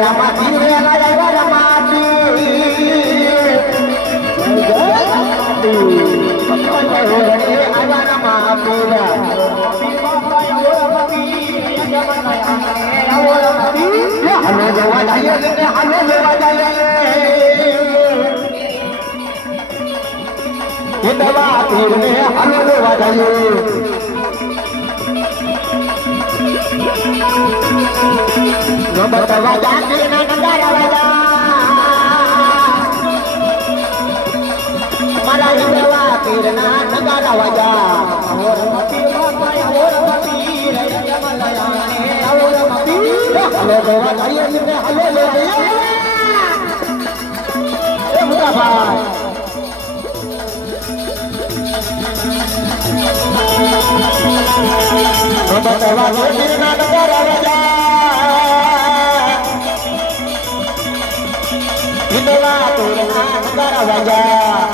રમાતી વેલા આવ્યા રમાતી આવ્યા રમાતી હાલો જોવા જઈએ હાલો જોવા જઈએ દવા પીરને હાલો જોવા જઈએ બતવા જાતી ના નગારા વાજા મારા દવા પીરના નગારા વાજા ઓરમતી બાપા ઓરમતી રે જમલાયાને ઓરમતી હાલો જોવા જઈએ હાલો જોવા જઈએ એ મોટા ભાઈ બતવા જાતી ના નગારા વાજા વિધવા તોરના નગારા વાજા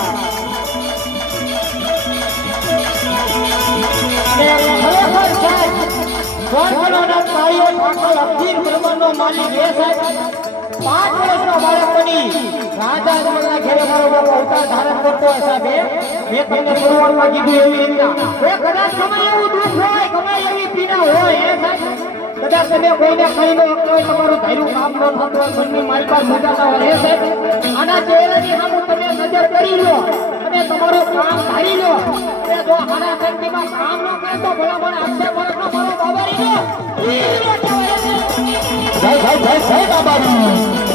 ને ખરેખર સાહેબ ગોંડલના ભાઈઓ ઠાકોર અફીર બ્રહ્મનો માલિક એ સાહેબ 5 વર્ષનો બાળક બની રાજા જમલના ઘરે મારો બાપ અવતાર ધારણ કરતો હોય સાહેબ મેં તમને શરૂઆતમાં કીધું એવી રીતના એ કદાચ ગમે એવું દુઃખ હોય ગમે એવી પીડા હોય એ સાહેબ કદાચ તમે કોઈને ખાઈ લો તમારું ધાર્યું કામ ન થતું હોય મનની મારી પાસે મુજાતા હોય એ સાહેબ આના ચહેરાની સામે તમે નજર કરી લો અને તમારું કામ ધારી લો અને જો આના શક્તિમાં કામ ન કરે તો ભલા મને આક્ષેપ વર્ષનો મારો બાબારી લો જય બાબારી